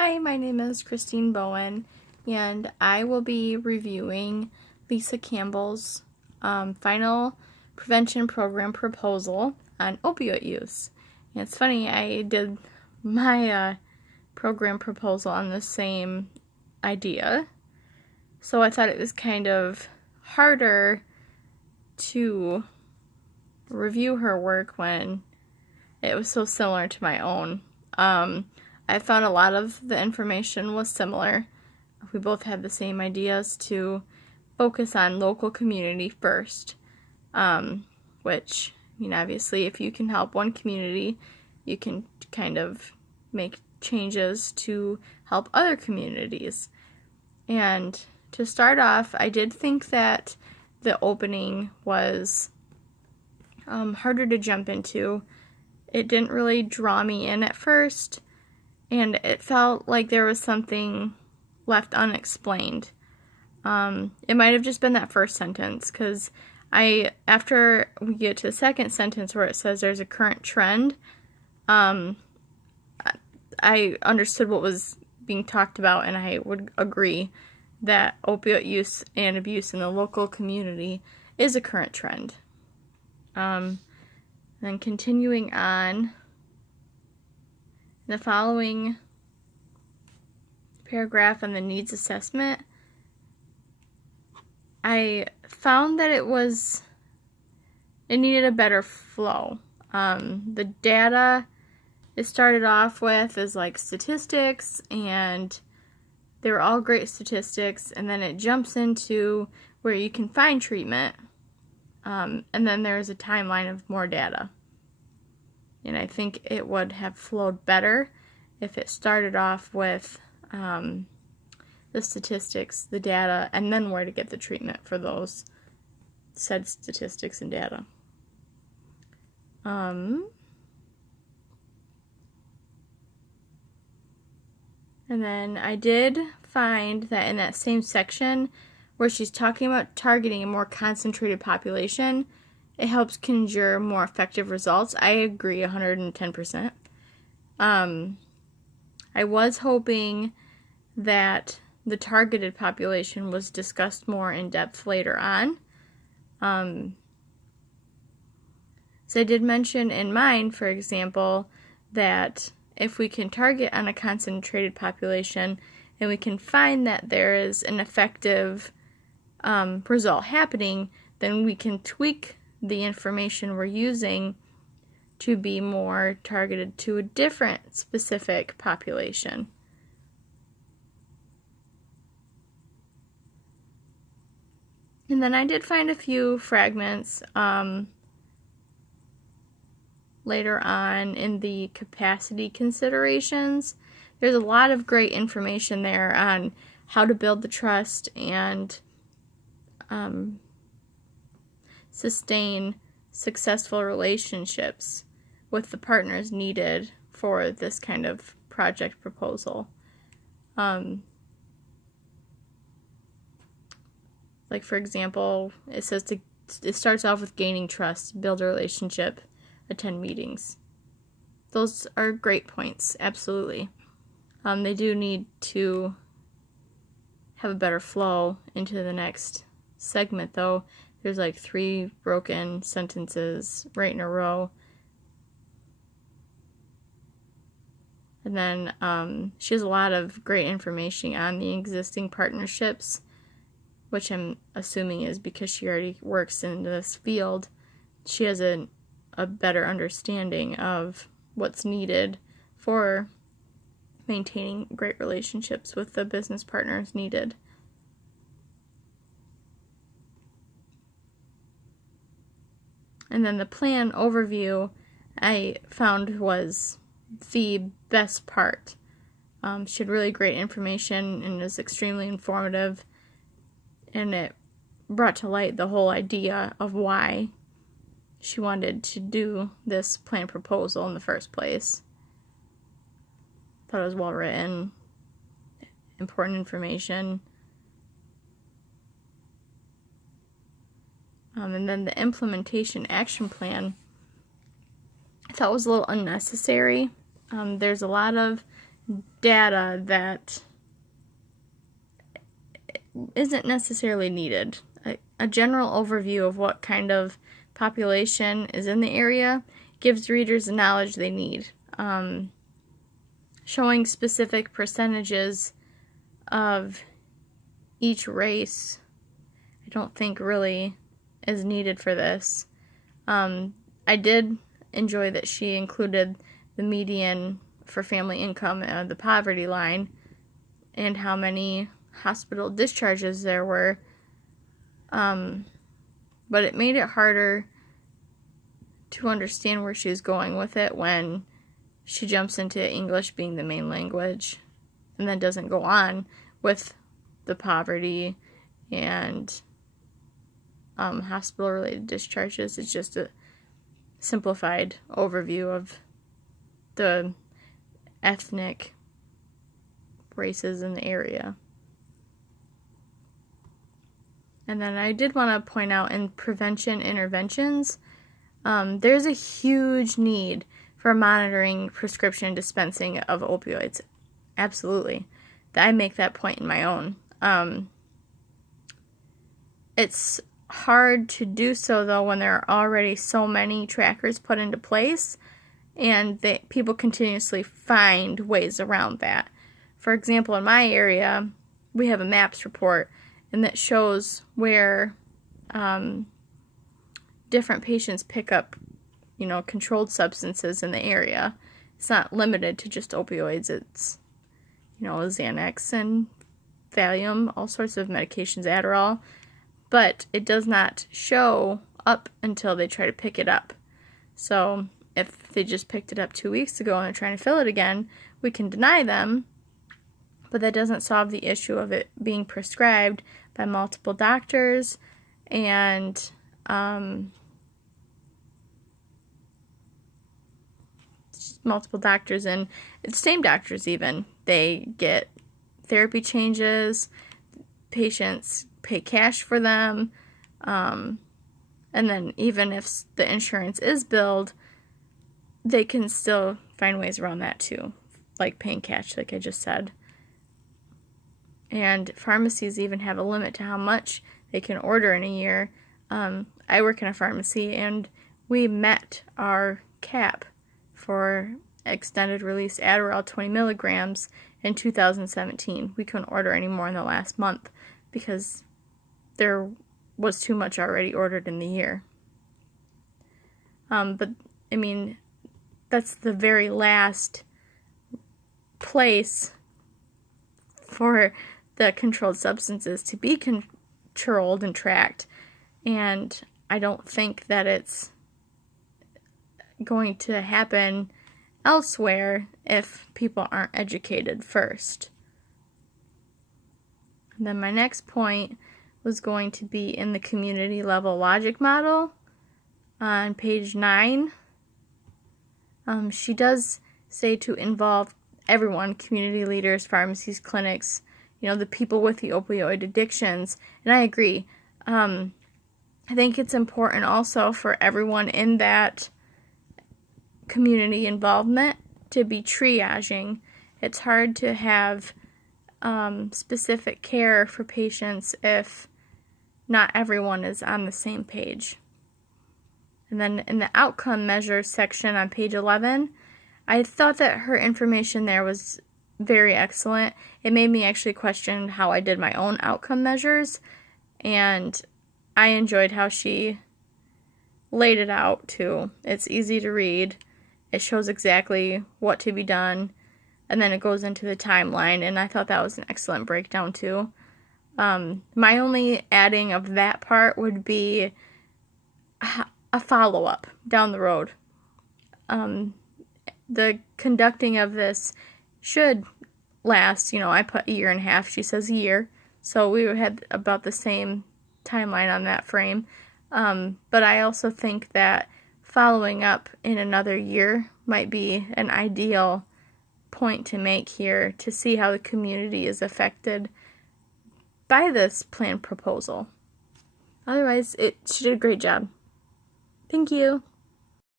Hi, my name is Christine Bowen, and I will be reviewing Lisa Campbell's final prevention program proposal on opioid use. And it's funny, I did my program proposal on the same idea, so I thought it was kind of harder to review her work when it was so similar to my own. I found a lot of the information was similar. We both had the same ideas to focus on local community first, which, obviously if you can help one community, you can kind of make changes to help other communities. And to start off, I did think that the opening was harder to jump into. It didn't really draw me in at first, and it felt like there was something left unexplained. It might have just been that first sentence, because after we get to the second sentence where it says there's a current trend, I understood what was being talked about, and I would agree that opioid use and abuse in the local community is a current trend. Then continuing on, the following paragraph on the needs assessment, I found that it needed a better flow. The data it started off with is like statistics, and they were all great statistics, and then it jumps into where you can find treatment, and then there's a timeline of more data. And I think it would have flowed better if it started off with the statistics, the data, and then where to get the treatment for those said statistics and data. And then I did find that in that same section where she's talking about targeting a more concentrated population, it helps conjure more effective results. I agree 110%. I was hoping that the targeted population was discussed more in depth later on. So I did mention in mine, for example, that if we can target on a concentrated population and we can find that there is an effective result happening, then we can tweak the information we're using to be more targeted to a different specific population. And then I did find a few fragments later on in the capacity considerations. There's a lot of great information there on how to build the trust and sustain successful relationships with the partners needed for this kind of project proposal. Like, for example, it starts off with gaining trust, build a relationship, attend meetings. Those are great points, absolutely. They do need to have a better flow into the next segment, though. There's like 3 broken sentences right in a row. And then she has a lot of great information on the existing partnerships, which I'm assuming is because she already works in this field. She has a better understanding of what's needed for maintaining great relationships with the business partners needed. And then the plan overview I found was the best part. She had really great information and is extremely informative, and it brought to light the whole idea of why she wanted to do this plan proposal in the first place. Thought it was well written, important information. And then the implementation action plan I thought was a little unnecessary. There's a lot of data that isn't necessarily needed. A general overview of what kind of population is in the area gives readers the knowledge they need. Showing specific percentages of each race, I don't think really is needed for this. I did enjoy that she included the median for family income and the poverty line and how many hospital discharges there were. But it made it harder to understand where she was going with it when she jumps into English being the main language and then doesn't go on with the poverty and hospital-related discharges. It's just a simplified overview of the ethnic races in the area. And then I did want to point out in prevention interventions, there's a huge need for monitoring prescription dispensing of opioids. Absolutely. I make that point in my own. It's hard to do so, though, when there are already so many trackers put into place and people continuously find ways around that. For example, in my area, we have a MAPS report, and that shows where different patients pick up, controlled substances in the area. It's not limited to just opioids. It's, Xanax and Valium, all sorts of medications, Adderall. But it does not show up until they try to pick it up. So if they just picked it up 2 weeks ago and they're trying to fill it again, we can deny them. But that doesn't solve the issue of it being prescribed by multiple doctors and multiple doctors and the same doctors even. They get therapy changes, patients pay cash for them, and then even if the insurance is billed, they can still find ways around that too, like paying cash, like I just said. And pharmacies even have a limit to how much they can order in a year. I work in a pharmacy, and we met our cap for extended release Adderall 20 milligrams in 2017. We couldn't order any more in the last month because there was too much already ordered in the year. But, I mean, that's the very last place for the controlled substances to be controlled and tracked, and I don't think that it's going to happen elsewhere if people aren't educated first. And then my next point was going to be in the community level logic model on page 9. She does say to involve everyone, community leaders, pharmacies, clinics, the people with the opioid addictions. And I agree. I think it's important also for everyone in that community involvement to be triaging. It's hard to have specific care for patients if not everyone is on the same page. And then in the outcome measures section on page 11, I thought that her information there was very excellent. It made me actually question how I did my own outcome measures, and I enjoyed how she laid it out too. It's easy to read. It shows exactly what to be done, and then it goes into the timeline, and I thought that was an excellent breakdown too. My only adding of that part would be a follow-up down the road. The conducting of this should last, I put a year and a half, she says a year, so we had about the same timeline on that frame. But I also think that following up in another year might be an ideal point to make here to see how the community is affected by this plan proposal. Otherwise, she did a great job. Thank you.